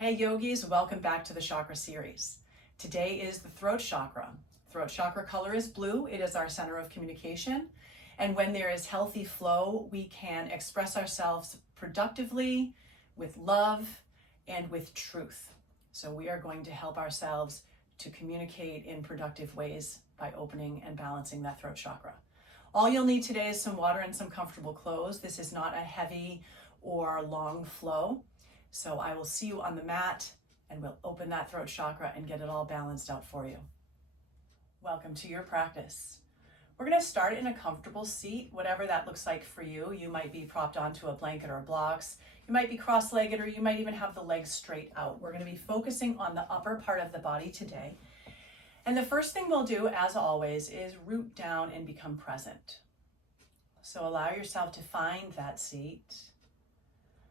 Hey yogis, welcome back to the chakra series. Today is the throat chakra. Throat chakra color is blue. It is our center of communication. And when there is healthy flow, we can express ourselves productively, with love, and with truth. So we are going to help ourselves to communicate in productive ways by opening and balancing that throat chakra. All you'll need today is some water and some comfortable clothes. This is not a heavy or long flow. So I will see you on the mat and we'll open that throat chakra and get it all balanced out for you. Welcome to your practice. We're going to start in a comfortable seat, whatever that looks like for you. You might be propped onto a blanket or blocks. You might be cross-legged, or you might even have the legs straight out. We're going to be focusing on the upper part of the body today. And the first thing we'll do, as always, is root down and become present. So allow yourself to find that seat.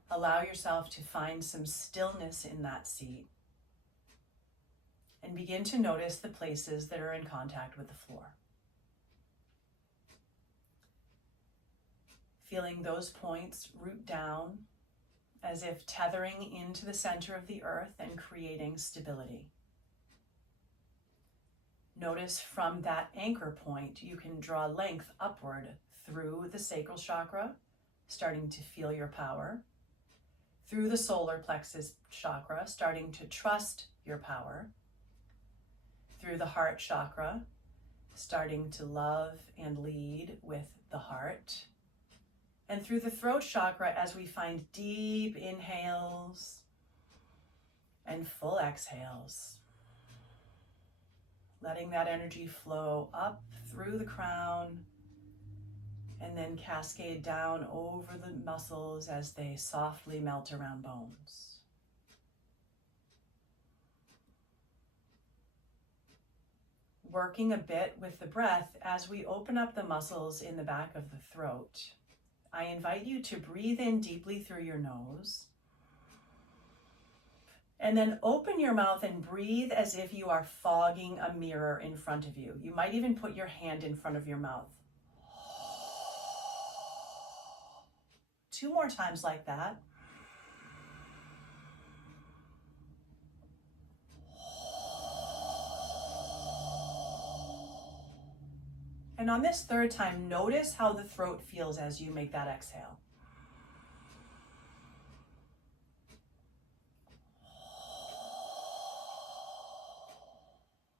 Allow yourself to find some stillness in that seat and begin to notice the places that are in contact with the floor. Feeling those points root down as if tethering into the center of the earth and creating stability. Notice from that anchor point, you can draw length upward through the sacral chakra, starting to feel your power. Through the solar plexus chakra, starting to trust your power. Through the heart chakra, starting to love and lead with the heart. And through the throat chakra, as we find deep inhales and full exhales. Letting that energy flow up through the crown and then cascade down over the muscles as they softly melt around bones. Working a bit with the breath as we open up the muscles in the back of the throat. I invite you to breathe in deeply through your nose. And then open your mouth and breathe as if you are fogging a mirror in front of you. You might even put your hand in front of your mouth. 2 more times like that. And on this 3rd time, notice how the throat feels as you make that exhale.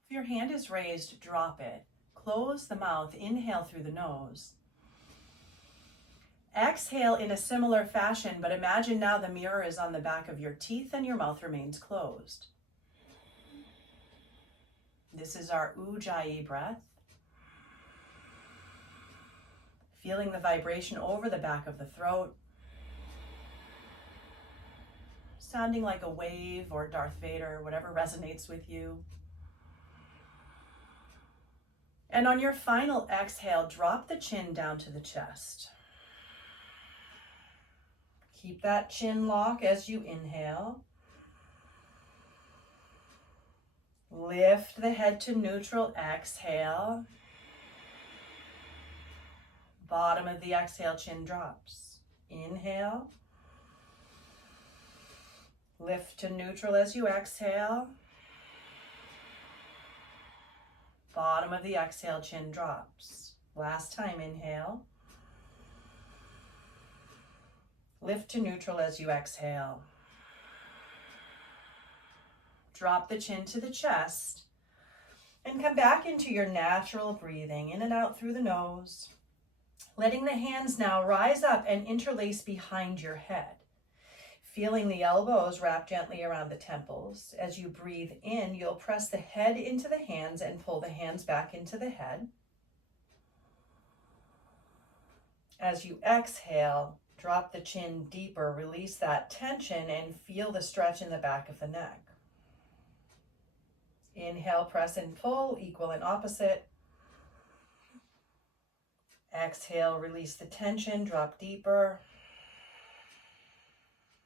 If your hand is raised, drop it. Close the mouth, inhale through the nose. Exhale in a similar fashion, but imagine now the mirror is on the back of your teeth and your mouth remains closed. This is our Ujjayi breath. Feeling the vibration over the back of the throat. Sounding like a wave or Darth Vader, whatever resonates with you. And on your final exhale, drop the chin down to the chest. Keep that chin lock as you inhale. Lift the head to neutral, exhale. Bottom of the exhale, chin drops. Inhale. Lift to neutral as you exhale. Bottom of the exhale, chin drops. Last time, inhale. Lift to neutral as you exhale. Drop the chin to the chest and come back into your natural breathing in and out through the nose. Letting the hands now rise up and interlace behind your head. Feeling the elbows wrap gently around the temples. As you breathe in, you'll press the head into the hands and pull the hands back into the head. As you exhale, drop the chin deeper, release that tension and feel the stretch in the back of the neck. Inhale, press and pull, equal and opposite. Exhale, release the tension, drop deeper.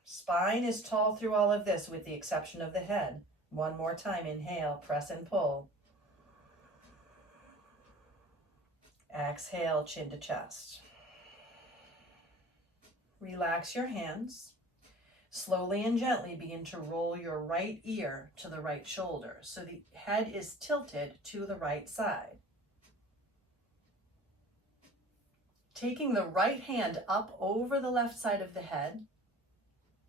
Spine is tall through all of this with the exception of the head. 1 more time, inhale, press and pull. Exhale, chin to chest. Relax your hands. Slowly and gently begin to roll your right ear to the right shoulder, so the head is tilted to the right side. Taking the right hand up over the left side of the head,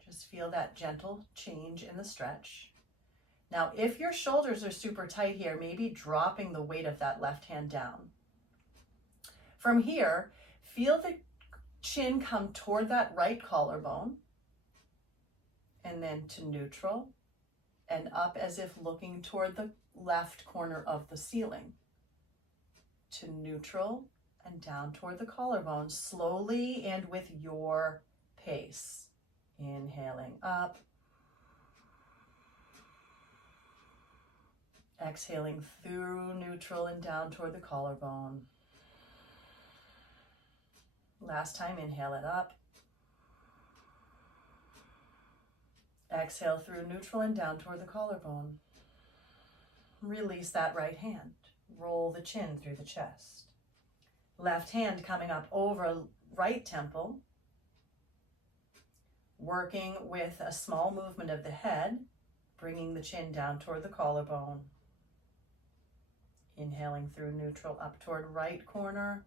just feel that gentle change in the stretch. Now, if your shoulders are super tight here, maybe dropping the weight of that left hand down. From here, feel the chin come toward that right collarbone, and then to neutral and up as if looking toward the left corner of the ceiling. To neutral and down toward the collarbone, slowly and with your pace. Inhaling up. Exhaling through neutral and down toward the collarbone. Last time, inhale it up. Exhale through neutral and down toward the collarbone. Release that right hand. Roll the chin through the chest. Left hand coming up over right temple. Working with a small movement of the head, bringing the chin down toward the collarbone. Inhaling through neutral up toward right corner.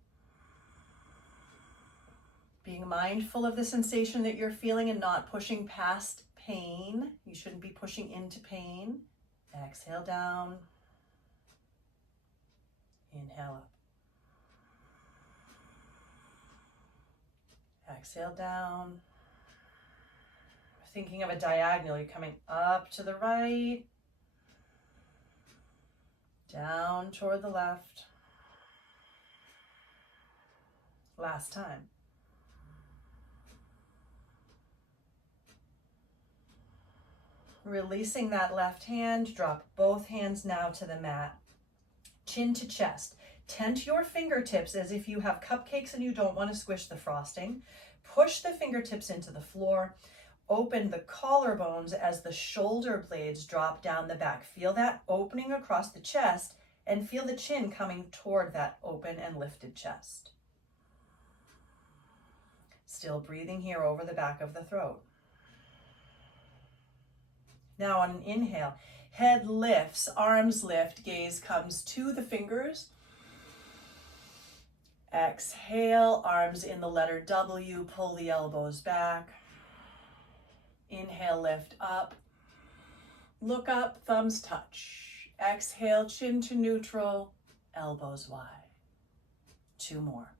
Being mindful of the sensation that you're feeling and not pushing past pain. You shouldn't be pushing into pain. Exhale down. Inhale up. Exhale down. Thinking of a diagonal, you're coming up to the right, down toward the left. Last time. Releasing that left hand, drop both hands now to the mat. Chin to chest. Tent your fingertips as if you have cupcakes and you don't want to squish the frosting. Push the fingertips into the floor. Open the collarbones as the shoulder blades drop down the back. Feel that opening across the chest and feel the chin coming toward that open and lifted chest. Still breathing here over the back of the throat. Now on an inhale, head lifts, arms lift, gaze comes to the fingers. Exhale, arms in the letter W, pull the elbows back. Inhale, lift up. Look up, thumbs touch. Exhale, chin to neutral, elbows wide. 2 more.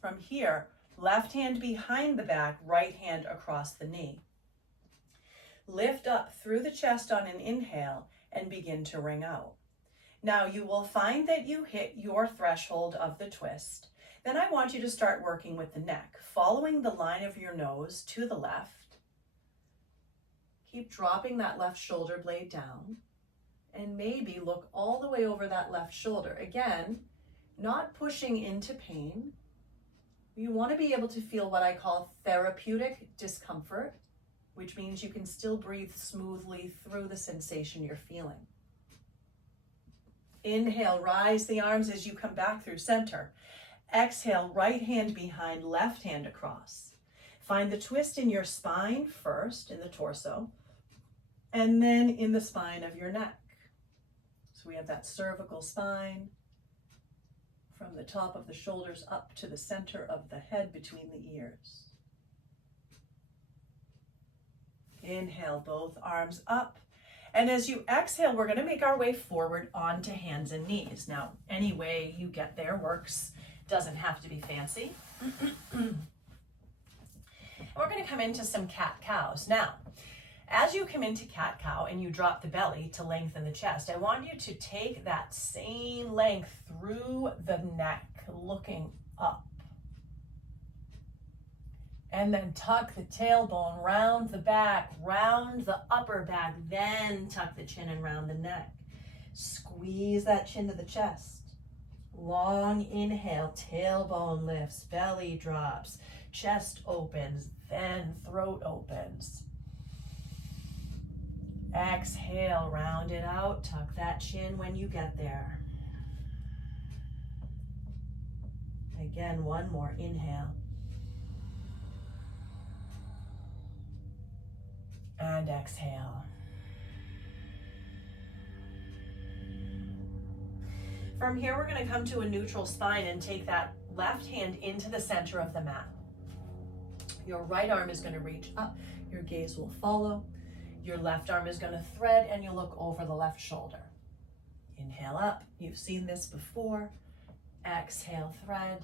From here, left hand behind the back, right hand across the knee. Lift up through the chest on an inhale and begin to ring out. Now you will find that you hit your threshold of the twist. Then I want you to start working with the neck, following the line of your nose to the left. Keep dropping that left shoulder blade down and maybe look all the way over that left shoulder. Again, not pushing into pain. You want to be able to feel what I call therapeutic discomfort, which means you can still breathe smoothly through the sensation you're feeling. Inhale, rise the arms as you come back through center. Exhale, right hand behind, left hand across. Find the twist in your spine first, in the torso, and then in the spine of your neck. So we have that cervical spine, from the top of the shoulders up to the center of the head between the ears. Inhale, both arms up. And as you exhale, we're going to make our way forward onto hands and knees. Now, any way you get there works. Doesn't have to be fancy. And we're going to come into some cat-cows. Now, as you come into cat-cow and you drop the belly to lengthen the chest, I want you to take that same length through the neck, looking up. And then tuck the tailbone, round the back, round the upper back, then tuck the chin and round the neck. Squeeze that chin to the chest. Long inhale, tailbone lifts, belly drops, chest opens, then throat opens. Exhale, round it out, tuck that chin when you get there. Again, one more, inhale. And exhale. From here, we're going to come to a neutral spine and take that left hand into the center of the mat. Your right arm is going to reach up. Your gaze will follow. Your left arm is going to thread and you'll look over the left shoulder. Inhale up. You've seen this before. Exhale, thread.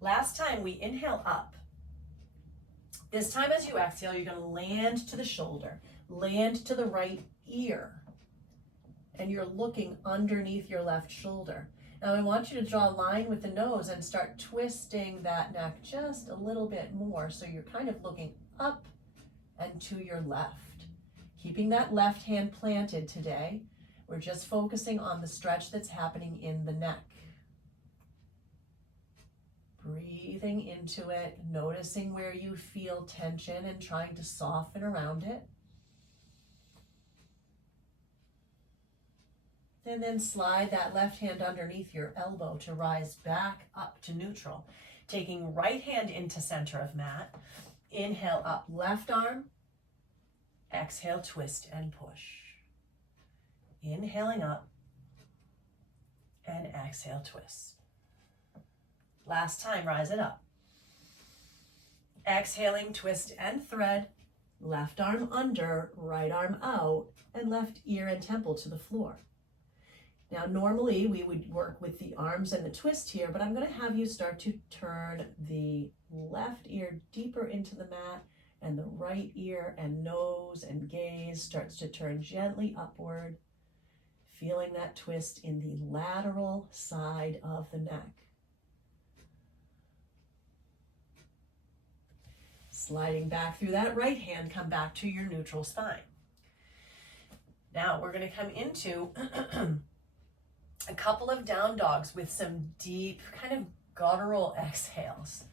Last time we inhale up. This time as you exhale, you're going to land to the shoulder, land to the right ear. And you're looking underneath your left shoulder. Now I want you to draw a line with the nose and start twisting that neck just a little bit more. So you're kind of looking up and to your left. Keeping that left hand planted today. We're just focusing on the stretch that's happening in the neck. Breathing into it, noticing where you feel tension and trying to soften around it. And then slide that left hand underneath your elbow to rise back up to neutral. Taking right hand into center of mat. Inhale up, left arm. Exhale, twist and push. Inhaling up and exhale, twist. Last time, rise it up. Exhaling, twist and thread. Left arm under, right arm out, and left ear and temple to the floor. Now, normally we would work with the arms and the twist here, but I'm going to have you start to turn the left ear deeper into the mat, and the right ear and nose and gaze starts to turn gently upward, feeling that twist in the lateral side of the neck. Sliding back through that right hand, come back to your neutral spine. Now we're going to come into a couple of down dogs with some deep kind of guttural exhales.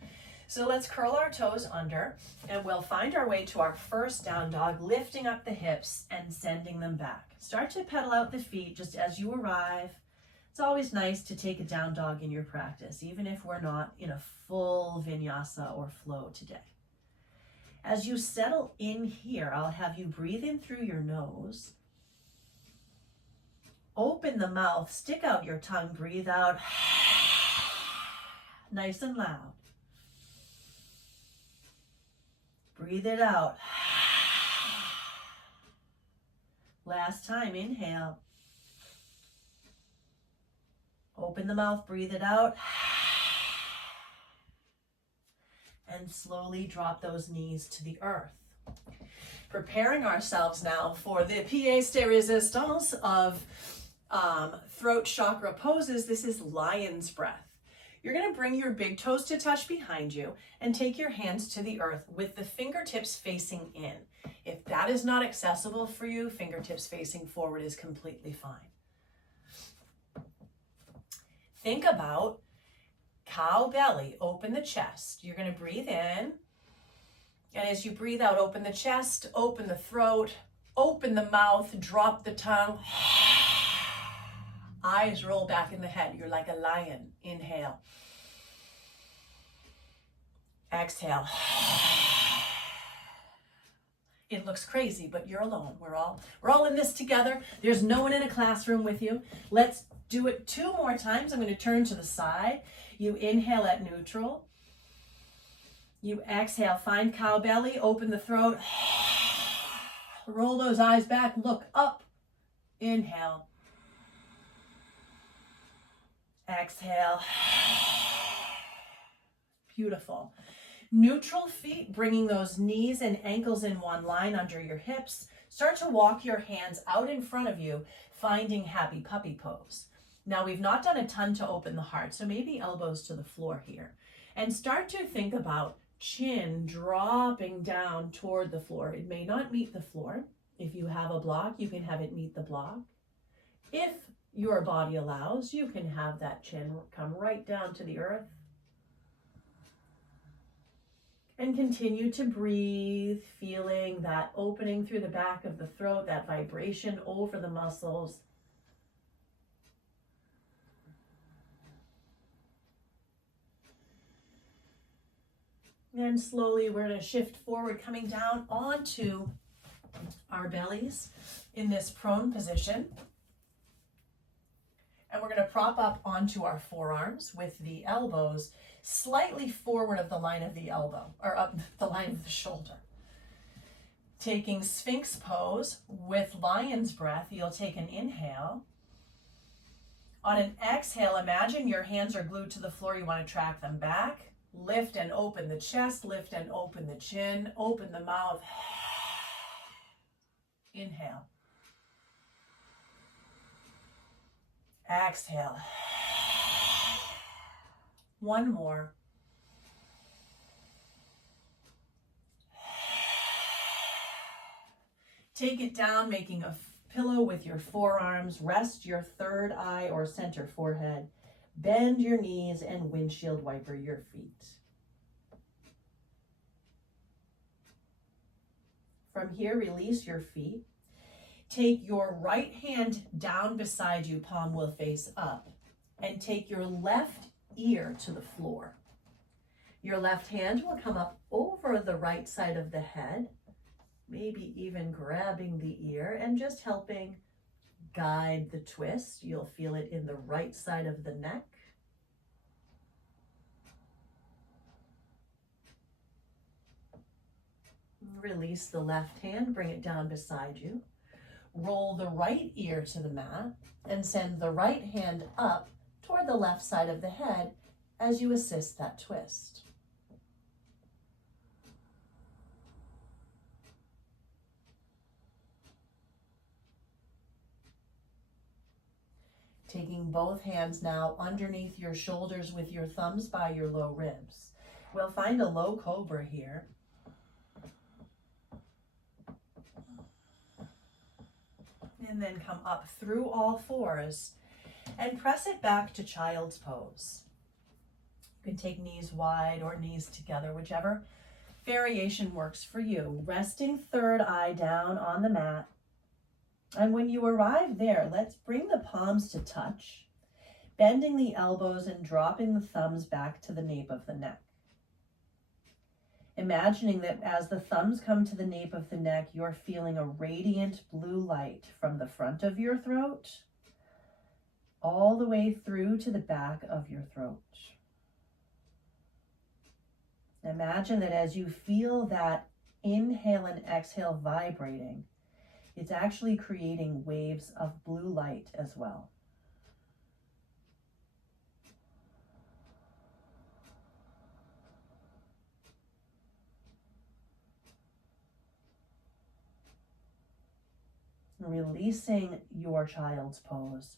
So let's curl our toes under and we'll find our way to our first down dog, lifting up the hips and sending them back. Start to pedal out the feet just as you arrive. It's always nice to take a down dog in your practice, even if we're not in a full vinyasa or flow today. As you settle in here, I'll have you breathe in through your nose. Open the mouth, stick out your tongue, breathe out. Nice and loud. Breathe it out. Last time, inhale. Open the mouth, breathe it out. And slowly drop those knees to the earth. Preparing ourselves now for the pièce de résistance of throat chakra poses. This is lion's breath. You're going to bring your big toes to touch behind you and take your hands to the earth with the fingertips facing in. If that is not accessible for you, fingertips facing forward is completely fine. Think about cow belly, open the chest. You're going to breathe in. And as you breathe out, open the chest, open the throat, open the mouth, drop the tongue. Eyes roll back in the head. You're like a lion. Inhale. Exhale. It looks crazy, but you're alone. We're all in this together. There's no one in a classroom with you. Let's do it 2 more times. I'm going to turn to the side. You inhale at neutral. You exhale, find cow belly, open the throat. Roll those eyes back, look up. Inhale. Exhale. Beautiful. Neutral feet, bringing those knees and ankles in one line under your hips. Start to walk your hands out in front of you, finding happy puppy pose. Now, we've not done a ton to open the heart, so maybe elbows to the floor here. And start to think about chin dropping down toward the floor. It may not meet the floor. If you have a block, you can have it meet the block. If your body allows, you can have that chin come right down to the earth. And continue to breathe, feeling that opening through the back of the throat, that vibration over the muscles. And slowly we're going to shift forward, coming down onto our bellies in this prone position. And we're going to prop up onto our forearms with the elbows slightly forward of the line of the elbow, or up the line of the shoulder. Taking Sphinx pose with lion's breath, you'll take an inhale. On an exhale, imagine your hands are glued to the floor. You want to track them back. Lift and open the chest, lift and open the chin, open the mouth. Inhale. Exhale. One more. Take it down, making a pillow with your forearms. Rest your third eye or center forehead. Bend your knees and windshield wiper your feet. From here, release your feet. Take your right hand down beside you, palm will face up, and take your left ear to the floor. Your left hand will come up over the right side of the head, maybe even grabbing the ear and just helping guide the twist. You'll feel it in the right side of the neck. Release the left hand, bring it down beside you. Roll the right ear to the mat and send the right hand up toward the left side of the head as you assist that twist. Taking both hands now underneath your shoulders with your thumbs by your low ribs. We'll find a low cobra here. And then come up through all fours and press it back to child's pose. You can take knees wide or knees together, whichever variation works for you. Resting third eye down on the mat. And when you arrive there, let's bring the palms to touch, bending the elbows and dropping the thumbs back to the nape of the neck. Imagining that as the thumbs come to the nape of the neck, you're feeling a radiant blue light from the front of your throat all the way through to the back of your throat. Imagine that as you feel that inhale and exhale vibrating, it's actually creating waves of blue light as well. Releasing your child's pose,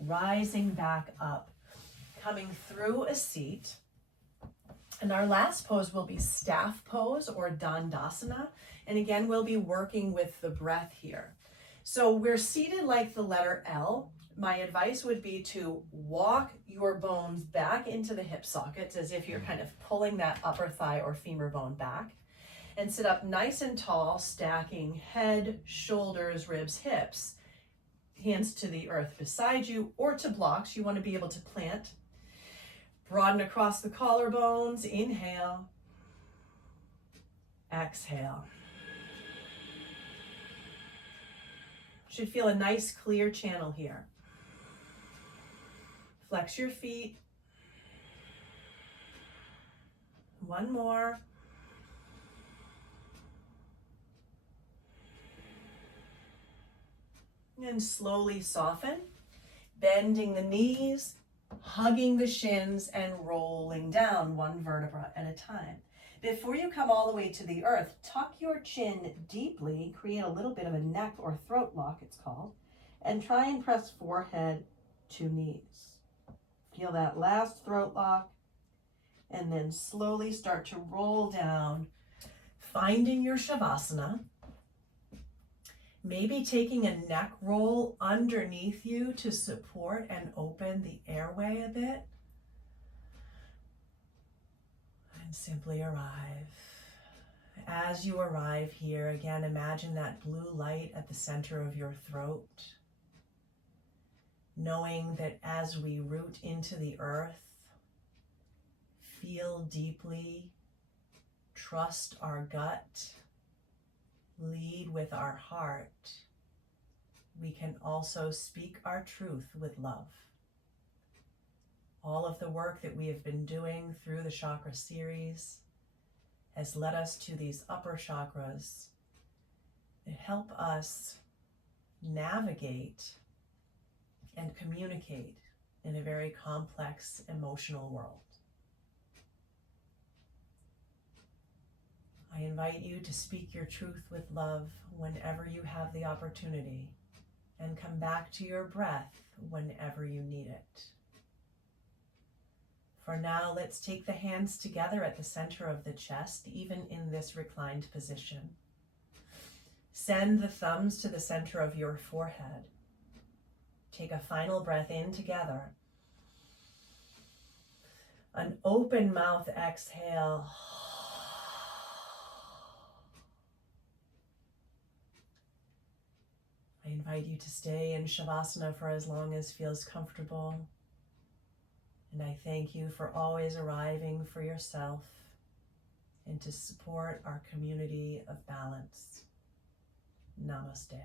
rising back up, coming through a seat. And our last pose will be staff pose or Dandasana. And again, we'll be working with the breath here. So we're seated like the letter L. My advice would be to walk your bones back into the hip sockets as if you're kind of pulling that upper thigh or femur bone back. And sit up nice and tall, stacking head, shoulders, ribs, hips, hands to the earth beside you or to blocks. You want to be able to plant. Broaden across the collarbones. Inhale. Exhale. Should feel a nice clear channel here. Flex your feet. One more. And slowly soften, bending the knees, hugging the shins, and rolling down one vertebra at a time. Before you come all the way to the earth, tuck your chin deeply, create a little bit of a neck or throat lock, it's called, and try and press forehead to knees. Feel that last throat lock, and then slowly start to roll down, finding your Shavasana. Maybe taking a neck roll underneath you to support and open the airway a bit. And simply arrive. As you arrive here, again, imagine that blue light at the center of your throat. Knowing that as we root into the earth, feel deeply, trust our gut, lead with our heart, we can also speak our truth with love. All of the work that we have been doing through the chakra series has led us to these upper chakras that help us navigate and communicate in a very complex emotional world. I invite you to speak your truth with love whenever you have the opportunity, and come back to your breath whenever you need it. For now, let's take the hands together at the center of the chest, even in this reclined position. Send the thumbs to the center of your forehead. Take a final breath in together. An open mouth exhale. I invite you to stay in Shavasana for as long as feels comfortable. And I thank you for always arriving for yourself and to support our community of balance. Namaste.